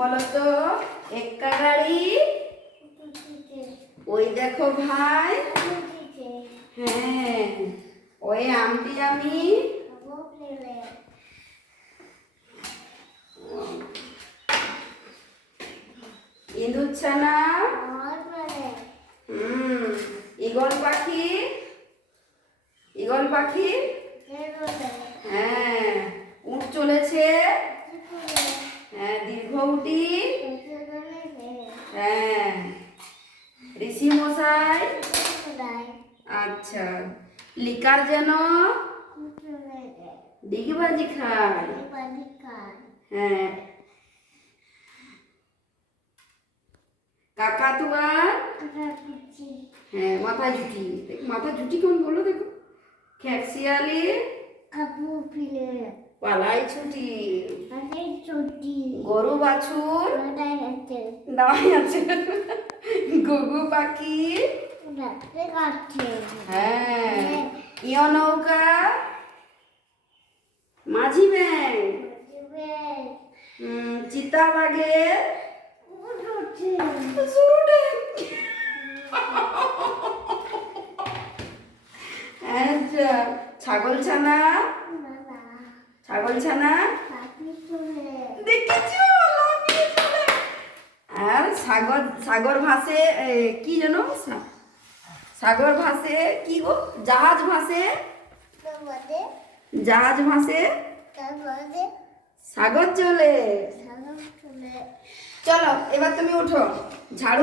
বলো তো এক্কা গাড়ি। ওই দেখো ভাই। হ্যাঁ ওই আমটি আমি ইঁদুর ছানা হুম ইগল পাখি। ইগল পাখি। হ্যাঁ দীর্ঘ উটি হ্যাঁ ঋষি মশাই আচ্ছা লিকার যেন ডিগিবাজি খায় হ্যাঁ কাকাতুয়ার হ্যাঁ মাথা জুটি দেখ, মাথা জুটি কেমন বললো দেখো খ্যাকশিয়ালি পালাই ছুটি গরু বাছুর? দাঁড়াই আছে। গগু পাখি? হ্যাঁ। ইয় নৌকা? মাঝি ব্যাং চিতা বাগে আচ্ছা ছাগল ছানা? ছাগল ছানা দেখেছ আর সাগর সাগর ভাসে কি যেন সাগর ভাসে কি গো? জাহাজ ভাসে? জাহাজ ভাসে? সাগর চলে। চলো এবার তুমি উঠো। ঝাড়ু